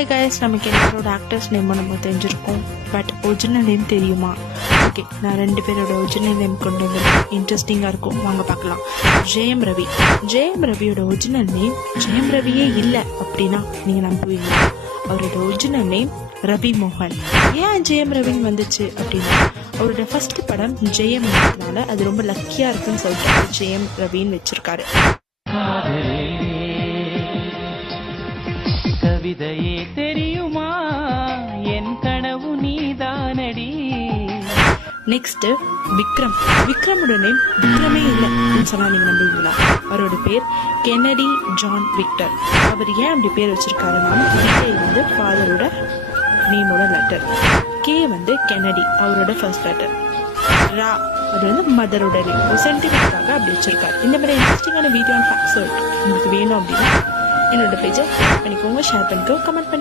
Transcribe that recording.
Hi guys, நமக்கு எல்லாரோட actors நேமும் நம்ம தெரிஞ்சிருக்கோம். பட் ஒரிஜினல் நேம் தெரியுமா? ஓகே, நான் 2 பேரோட ஒரிஜினல் நேம் கொண்டு வந்திருக்கேன். இன்ட்ரெஸ்டிங்காக இருக்கும், வாங்க பார்க்கலாம். ஜெயம் ரவி. ஜெயம் ரவியோட ஒரிஜினல் நேம் ஜெயம் ரவியே இல்லை அப்படின்னா நீங்கள் நம்புவீங்க. அவரோட ஒரிஜினல் நேம் ரவி மோகன். ஏன் ஜெயம் ரவின்னு வந்துச்சு அப்படின்னா, அவரோட ஃபர்ஸ்ட் படம் ஜெயம் இருக்கிறதுனால அது ரொம்ப லக்கியாக இருக்குன்னு சொல்லிட்டு ஜெயம் ரவின்னு வச்சிருக்காரு. கவிதையே தெரியுமா, என் கனவு நீதானடி. நெக்ஸ்ட் விக்ரம். விக்ரமோட நேம் விக்ரமே இல்லை அப்படின்னு சொன்னா நீங்க நம்புவீங்களா? அவரோட பேர் கென்னடி ஜான் விக்டர். அவர் ஏன் அப்படி பேர் வச்சிருக்காருன்னா, கே வந்து ஃபாதரோட நேமோட லெட்டர், கே வந்து கென்னடி அவரோட ஃபர்ஸ்ட் லெட்டர், ரா அது வந்து மதரோட நேம். சென்டிமெண்ட்காக அப்படி வச்சிருக்காரு. இந்த மாதிரி இன்ட்ரெஸ்டிங்கான வீடியோ ஃபேக்ட்ஸ் உங்களுக்கு வேணும் அப்படின்னா என்னோட பேஜை லைக் பண்ணிக்கோங்க, ஷேர் பண்ணிக்கோங்க, கமெண்ட் பண்ணி